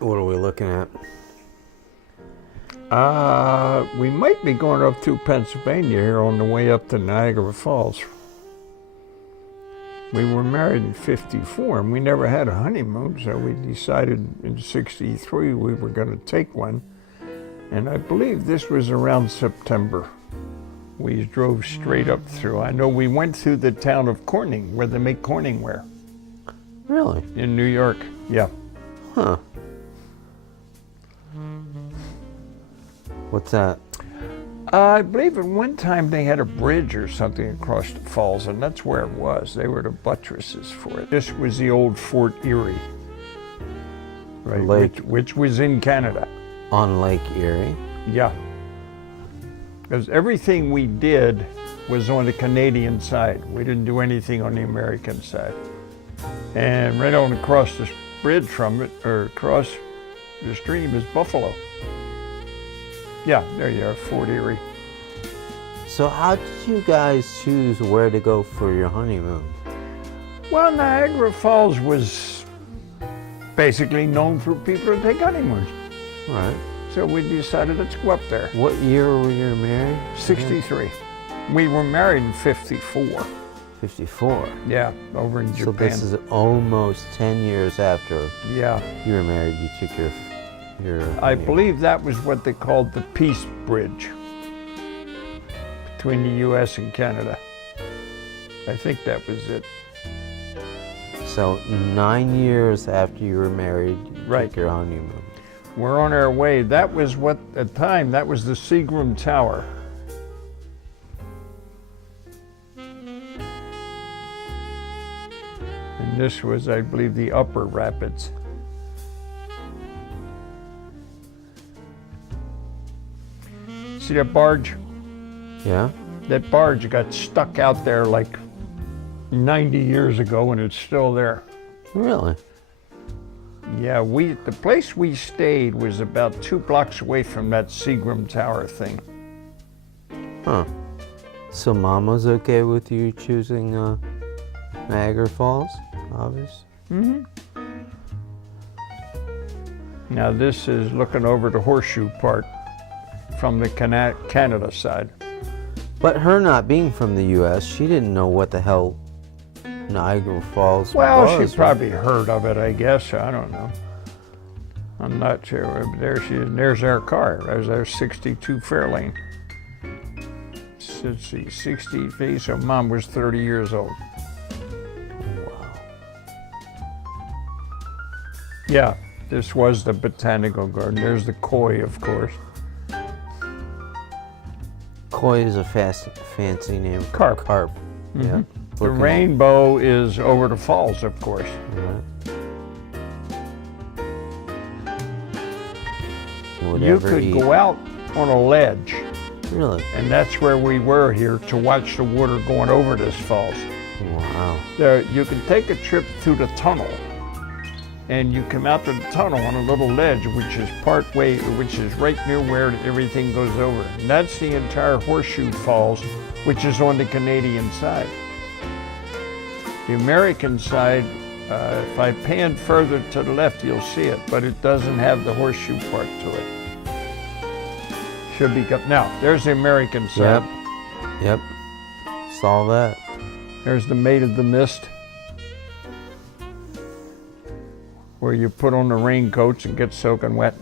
What are we looking at? We might be going up through Pennsylvania here on the way up to Niagara Falls. We were married in '54 and we never had a honeymoon, so we decided in '63 we were going to take one. And I believe this was around September. We drove straight up through. I know we went through the town of Corning, where they make Corningware. Really? In New York, yeah. Huh. What's that? I believe at one time they had a bridge or something across the falls, and that's where it was. They were the buttresses for it. This was the old Fort Erie, right? Which was in Canada. On Lake Erie? Yeah. Because everything we did was on the Canadian side. We didn't do anything on the American side. And right on across the bridge from it, or across the stream, is Buffalo. Yeah, there you are, Fort Erie. So how did you guys choose where to go for your honeymoon? Well, Niagara Falls was basically known for people to take honeymoons. Right. So we decided, let's go up there. What year were you married? 63. We were married in '54. 54. Yeah, over in Japan. So this is almost 10 years after you were married, you took your I believe that was what they called the Peace Bridge between the U.S. and Canada. I think that was it. So 9 years after you were married, you took your honeymoon. We're on our way. That was what, at the time, that was the Seagram Tower. And this was, I believe, the Upper Rapids. See that barge? Yeah. That barge got stuck out there like 90 years ago and it's still there. Really? Yeah, the place we stayed was about 2 blocks away from that Seagram Tower thing. Huh. So Mom was okay with you choosing Niagara Falls, obviously? Mm-hmm. Now this is looking over the horseshoe part from the Canada side. But her not being from the U.S., she didn't know what the hell Niagara Falls was. Well, she probably heard of it, I guess. I don't know. I'm not sure. There she is. There's our car. There's our 62 Fairlane. Let's see, 60 feet. So Mom was 30 years old. Wow. Yeah, this was the botanical garden. There's the koi, of course. Koi is a fancy name for carp. Carp. Mm-hmm. Yeah. The rainbow is over the falls, of course. Right. You could go out on a ledge. Really? And that's where we were here to watch the water going over this falls. Wow. There, you can take a trip through the tunnel, and you come out to the tunnel on a little ledge, which is right near where everything goes over. And that's the entire Horseshoe Falls, which is on the Canadian side. The American side, if I pan further to the left, you'll see it, but it doesn't have the horseshoe part to it. Should be, now, there's the American side. Yep. Saw that. There's the Maid of the Mist, where you put on the raincoats and get soaking wet.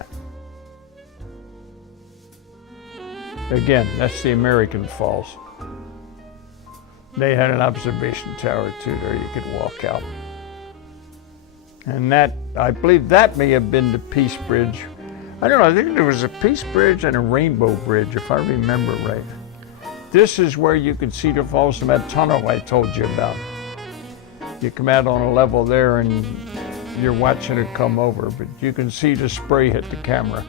Again, that's the American Falls. They had an observation tower too there, you could walk out. And that, I believe that may have been the Peace Bridge. I don't know, I think there was a Peace Bridge and a Rainbow Bridge, if I remember right. This is where you could see the falls from that tunnel I told you about. You come out on a level there and you're watching it come over, but you can see the spray hit the camera.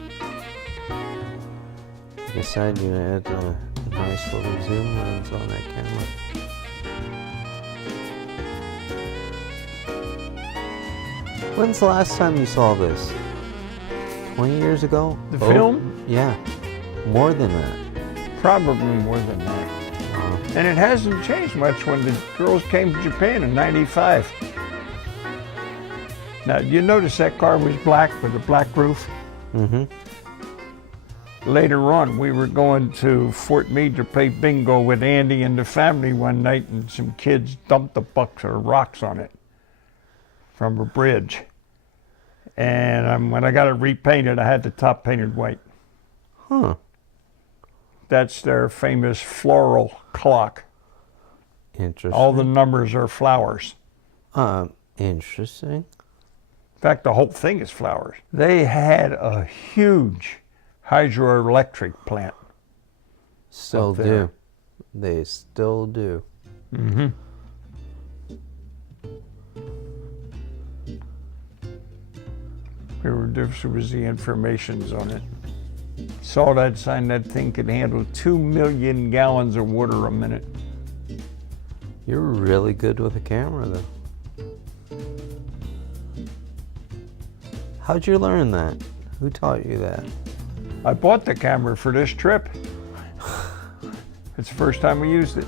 I decided you had a nice little zoom lens on that camera. When's the last time you saw this? 20 years ago? The film? Yeah, more than that. Probably more than that. Wow. And it hasn't changed much when the girls came to Japan in '95. Now, you notice that car was black with a black roof? Mm-hmm. Later on, we were going to Fort Meade to play bingo with Andy and the family one night, and some kids dumped a bucket of rocks on it from a bridge. And when I got it repainted, I had the top painted white. Huh. That's their famous floral clock. Interesting. All the numbers are flowers. Interesting. In fact, the whole thing is flowers. They had a huge hydroelectric plant. Still do. They still do. Mm-hmm. This was the informations on it. Saw that sign, that thing could handle 2 million gallons of water a minute. You're really good with a camera, though. How'd you learn that? Who taught you that? I bought the camera for this trip. It's the first time we used it.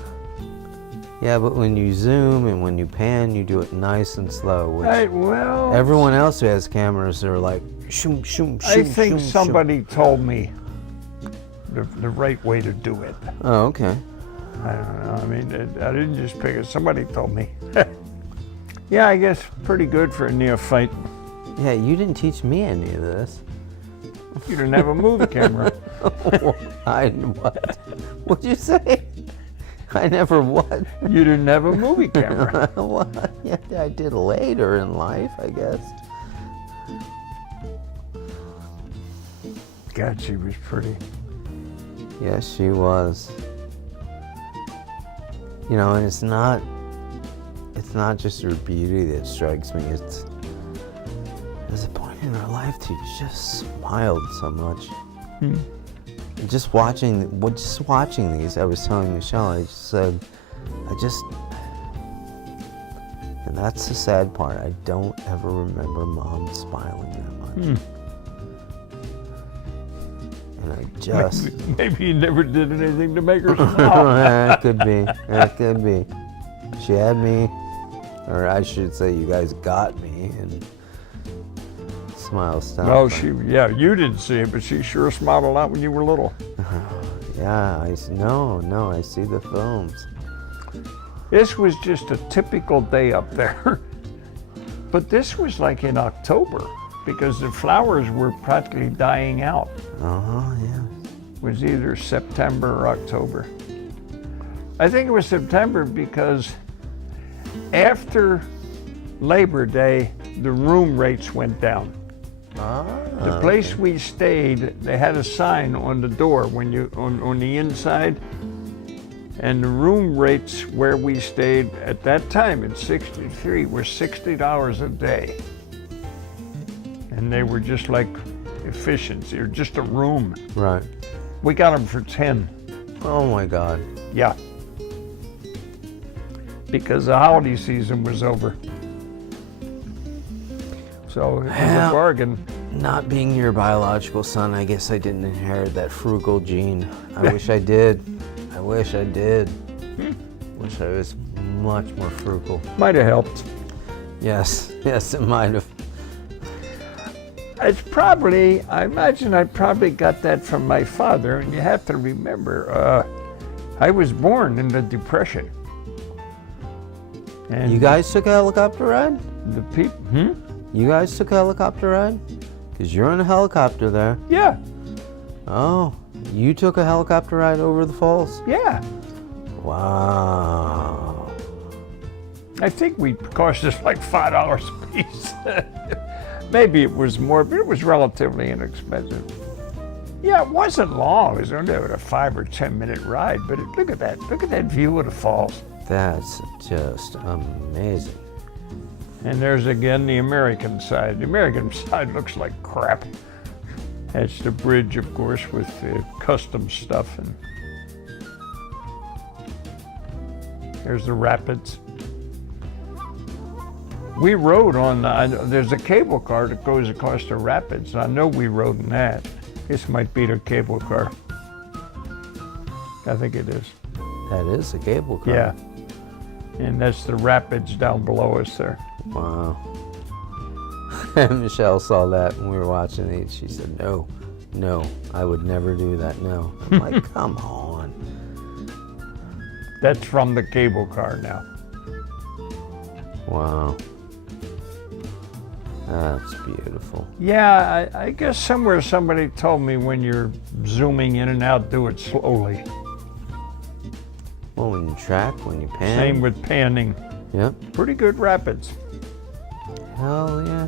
Yeah, but when you zoom and when you pan, you do it nice and slow. Which Well, everyone else who has cameras are like, shoom, shoom, shoom, I think shoom, somebody told me the right way to do it. shoom. Oh, okay. I don't know. I mean, I didn't just pick it. Somebody told me. Yeah, I guess pretty good for a neophyte. Yeah, you didn't teach me any of this. You didn't have a movie camera. What? What'd you say? I never what? You didn't have a movie camera. What? Yeah, I did later in life, I guess. God, she was pretty. Yes, she was. You know, and it's not just her beauty that strikes me. There's a point in her life she just smiled so much. Just watching these, I was telling Michelle, I just said, and that's the sad part. I don't ever remember Mom smiling that much. And I just... Maybe you never did anything to make her smile. That could be. That could be. She had me, or I should say you guys got me, and smile stopped. Well, you didn't see it, but she sure smiled a lot when you were little. Yeah, I see the films. This was just a typical day up there. But this was like in October, because the flowers were practically dying out. Yeah. It was either September or October. I think it was September because after Labor Day, the room rates went down. The place we stayed, they had a sign on the door when you on the inside, and the room rates where we stayed at that time in '63 were $60 a day, and they were just like efficiency or just a room. Right. We got them for 10. Oh my God. Yeah. Because the holiday season was over. So it was a bargain. Not being your biological son, I guess I didn't inherit that frugal gene. I wish I did. I wish I did. Wish I was much more frugal. Might have helped. Yes, it might have. It's probably, I imagine I probably got that from my father, and you have to remember, I was born in the Depression. And You guys took a helicopter ride? the people, You guys took a helicopter ride? Because you're in a helicopter there. Yeah, Oh, you took a helicopter ride over the falls? yeah. Wow. I think we cost us like $5 a piece. Maybe it was more, but it was relatively inexpensive. Yeah, it wasn't long. It was only a 5 or 10 minute ride, but look at that. Look at that view of the falls. That's just amazing. And there's again the American side. The American side looks like crap. That's the bridge, of course, with the custom stuff. And there's the rapids. We rode on, there's a cable car that goes across the rapids. I know we rode in that. This might be the cable car. I think it is. That is a cable car. Yeah. And that's the rapids down below us there. Wow. Michelle saw that when we were watching it. She said, no, I would never do that, no. I'm like, come on. That's from the cable car now. Wow. That's beautiful. Yeah, I guess somewhere somebody told me when you're zooming in and out, do it slowly. Well, when you track, when you pan. Same with panning. Yep. Pretty good rapids. Hell yeah.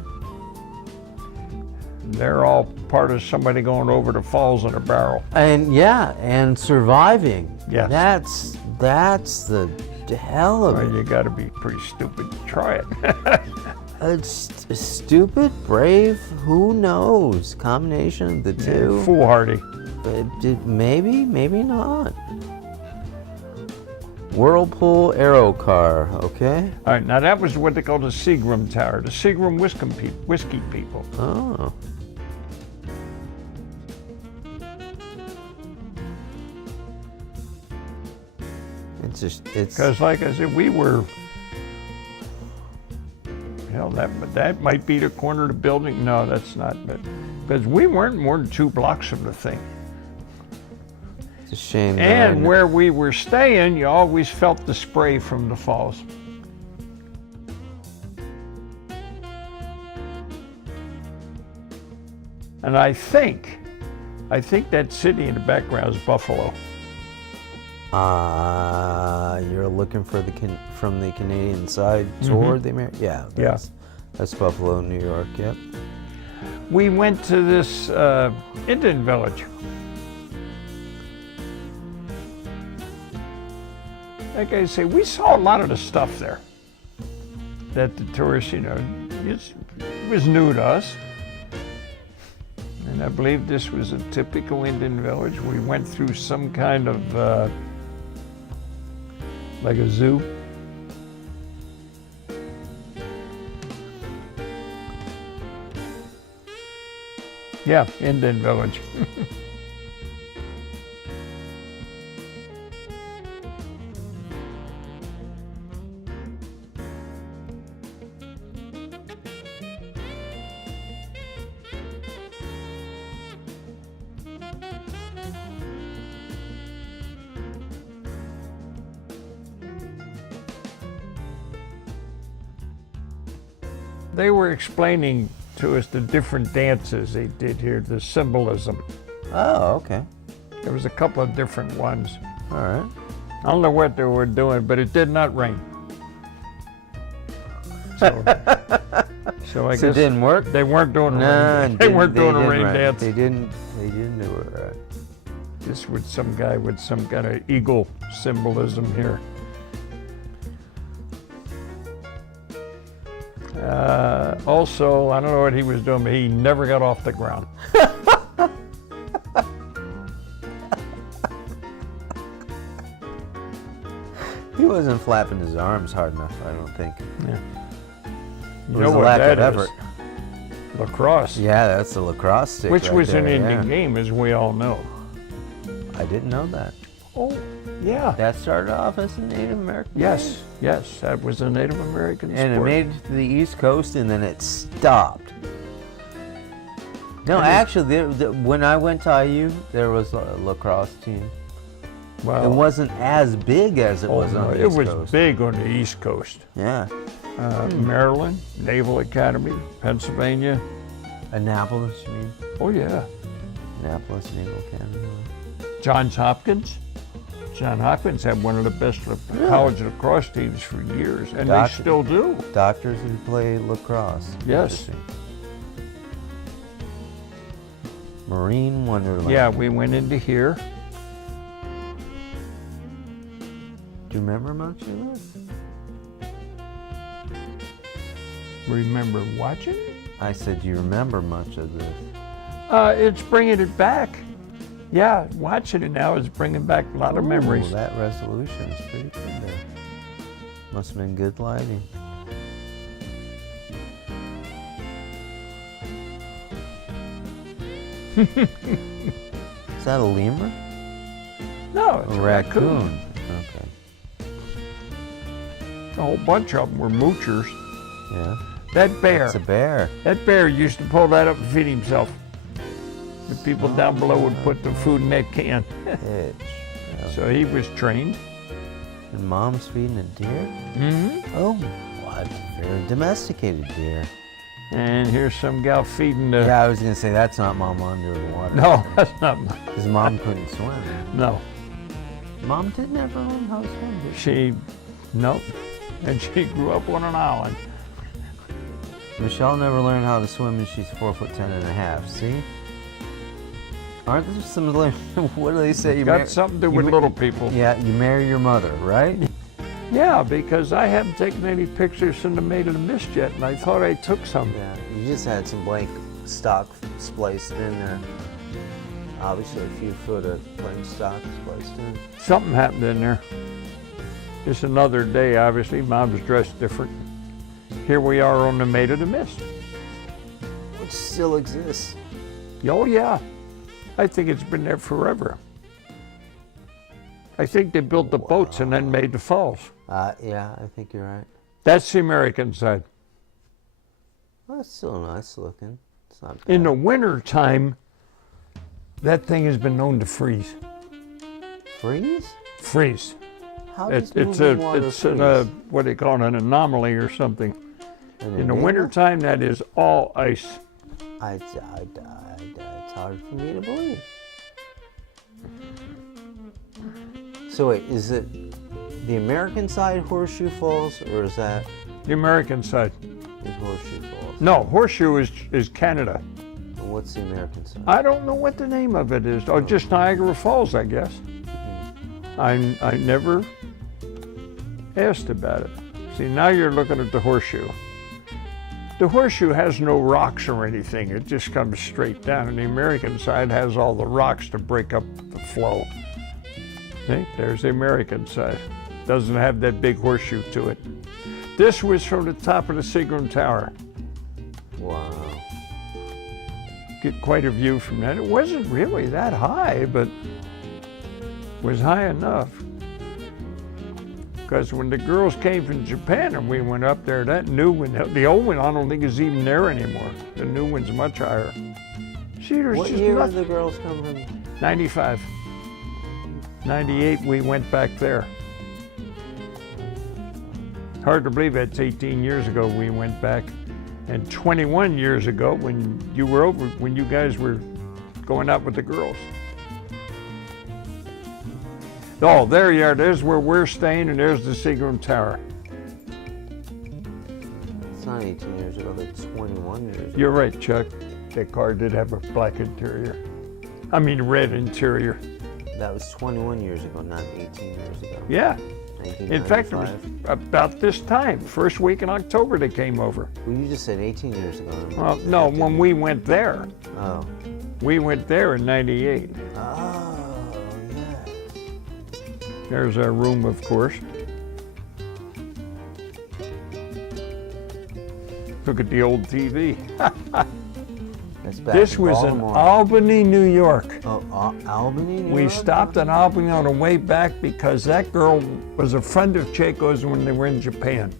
They're all part of somebody going over the falls in a barrel. And yeah, and surviving. Yes. That's the hell of Well, it. you got to be pretty stupid to try it. It's stupid, brave, who knows? Combination of the two. Foolhardy. Maybe, maybe not. Whirlpool Aero Car, okay? All right, now that was what they call the Seagram Tower, the Seagram whiskey people. Oh. It's Because, like I said, we were. Hell, that might be the corner of the building. No, that's not. But because we weren't more than 2 blocks from the thing. it's a shame. And where we were staying, you always felt the spray from the falls. And I think that city in the background is Buffalo. You're looking for from the Canadian side toward the American. Yeah, that's Buffalo, New York. Yep. We went to this Indian village. Like I say, we saw a lot of the stuff there that the tourists, it was new to us. And I believe this was a typical Indian village. We went through some kind of, like a zoo. Yeah, Indian village. They were explaining to us the different dances they did here, the symbolism. Oh, okay. There was a couple of different ones. All right. I don't know what they were doing, but it did not rain. So I guess it didn't work. They weren't doing a rain. They weren't doing a rain dance. They didn't do it right. Just with some guy with some kind of eagle symbolism here. Also, I don't know what he was doing, but he never got off the ground. He wasn't flapping his arms hard enough, I don't think. Yeah. It was a lack of effort. Lacrosse. Yeah, that's the lacrosse stick. Which was there, an Indian game, as we all know. I didn't know that. Oh, yeah. That started off as a Native American Yes, game? yes, that was a Native American sport. And it made it to the East Coast, and then it stopped. No, actually, when I went to IU, there was a lacrosse team. Well, it wasn't as big as it was on the East Coast. It was big on the East Coast. Yeah. Maryland, Naval Academy, Pennsylvania. Annapolis, you mean? Oh, yeah. Annapolis Naval Academy. Johns Hopkins. Johns Hopkins had one of the best college lacrosse teams for years, and they still do. Doctors who play lacrosse. Yes. Marine Wonderland. Yeah, we went into here. Do you remember much of this? Remember watching it? I said, do you remember much of this? It's bringing it back. Yeah, watching it now is bringing back a lot of memories. That resolution is pretty good there. Must have been good lighting. Is that a lemur? No, it's a raccoon. Okay. A whole bunch of them were moochers. Yeah. That bear. It's a bear. That bear used to pull that up and feed himself. The people down below would put the food in that can. Pitch. So he was trained. And mom's feeding a deer? Mm-hmm. Oh, what? Very domesticated deer. And here's some gal feeding the... Yeah, I was going to say, that's not mom under the water. No, that's not mine. Because mom couldn't swim. No. Mom didn't ever learn how to swim, did She... Nope. And she grew up on an island. Michelle never learned how to swim and she's 4'10" and a half. See? Aren't there some, what do they say? It's got something to do with little people. Yeah, you marry your mother, right? Yeah, because I haven't taken any pictures since I made it a mist yet, and I thought I took some. Yeah, you just had some blank stock spliced in there. Obviously a few foot of blank stock spliced in. Something happened in there. Just another day, obviously. Mom's dressed different. Here we are on the Maid of the Mist. Which still exists. Oh, yeah. I think it's been there forever. I think they built the boats and then made the falls. Yeah, I think you're right. That's the American side. Well, it's still nice looking. It's not bad. In the winter time, that thing has been known to freeze. Freeze? Freeze. How does It's moving water freeze? what do they call it, an anomaly or something. In the winter time, that is all ice. It's hard for me to believe. So wait, is it the American side Horseshoe Falls, or is that The American side. is Horseshoe Falls? No, Horseshoe is Canada. And what's the American side? I don't know what the name of it is. Oh, just Niagara Falls, I guess. I never asked about it. See, now you're looking at the Horseshoe. The Horseshoe has no rocks or anything. It just comes straight down. And the American side has all the rocks to break up the flow. See, there's the American side. Doesn't have that big horseshoe to it. This was from the top of the Seagram Tower. Wow. Get quite a view from that. It wasn't really that high, but was high enough. Because when the girls came from Japan and we went up there, that new one, the old one, I don't think is even there anymore. The new one's much higher. See, there's What just year did nothing. the girls come from? 95. 98, we went back there. Hard to believe that's 18 years ago we went back. And 21 years ago when you were over, when you guys were going out with the girls. Oh, there you are. There's where we're staying, and there's the Seagram Tower. It's not 18 years ago, that's 21 years ago. You're right, Chuck. That car did have a black interior. I mean, red interior. That was 21 years ago, not 18 years ago. Yeah. In fact, it was 1995. about this time, first week in October, they came over. Well, you just said 18 years ago. Well, no, when we went there. Oh. We went there in 98. Oh, yes. There's our room, of course. Look at the old TV. That's back This in was in Baltimore. Albany, New York. Oh, Albany, New We York? stopped in Albany on the way back because that girl was a friend of Chieko's when they were in Japan.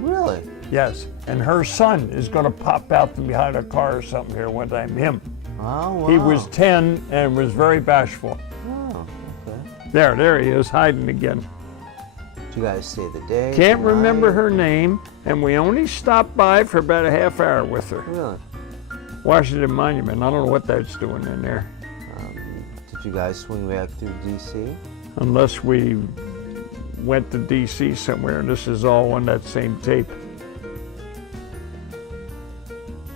Really? Yes, and her son is going to pop out from behind a car or something here one time. Him. Oh, wow. He was 10 and was very bashful. Oh, okay. There he is, hiding again. Did you guys stay the day? Can't the remember night? her name, and we only stopped by for about a half hour with her. Really? Washington Monument, I don't know what that's doing in there. Did you guys swing back through D.C.? Unless we went to D.C. somewhere, and this is all on that same tape.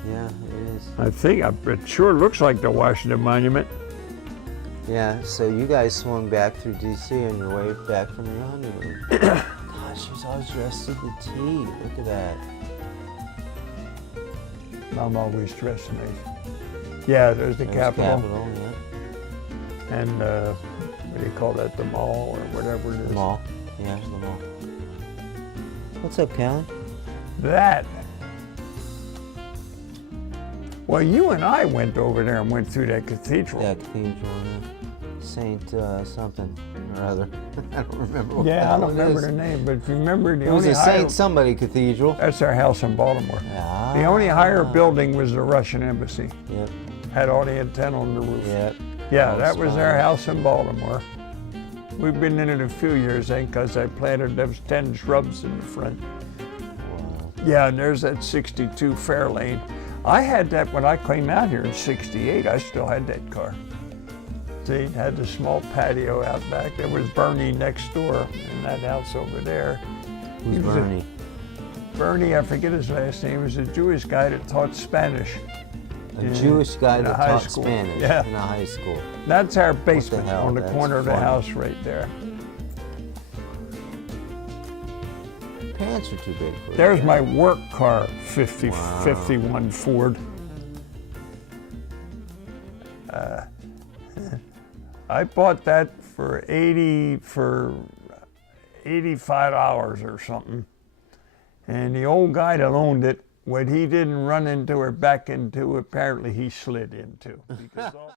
Yeah, it is. I think, it sure looks like the Washington Monument. Yeah, so you guys swung back through D.C. on your way back from your honeymoon. Gosh, she's always dressed to the T. Look at that. I'm always dressing these. Yeah, there's the There's Capitol. yeah. And what do you call that, the mall or whatever it is? The mall. Yeah, the mall. What's up, Callie? That. Well, you and I went over there and went through that cathedral. Yeah, cathedral, yeah. Saint something or other. I don't remember what the Yeah, I hell don't it remember is. the name, but if you remember, the It was only a higher, Saint somebody cathedral. that's our house in Baltimore. Ah. The only higher building was the Russian embassy. Yep. Had all the antenna on the roof. Yep. Yeah, All that was our spine. house in Baltimore. We've been in it a few years, because I planted those 10 shrubs in the front. Wow. Yeah, and there's that 62 Fairlane. I had that when I came out here in 68. I still had that car. See, it had the small patio out back. There was Bernie next door in that house over there. Who's He was a- Bernie? Bernie, I forget his last name, he was a Jewish guy that taught Spanish. A Jewish guy in a that high taught school. Spanish Yeah. in a high school. That's our basement hell, on the that's corner of the funny. house right there. Pants are too big for you. There's my work car, 51 Ford. I bought that for $85 or something. And the old guy that owned it, what he didn't run into or back into, apparently he slid into. Because all-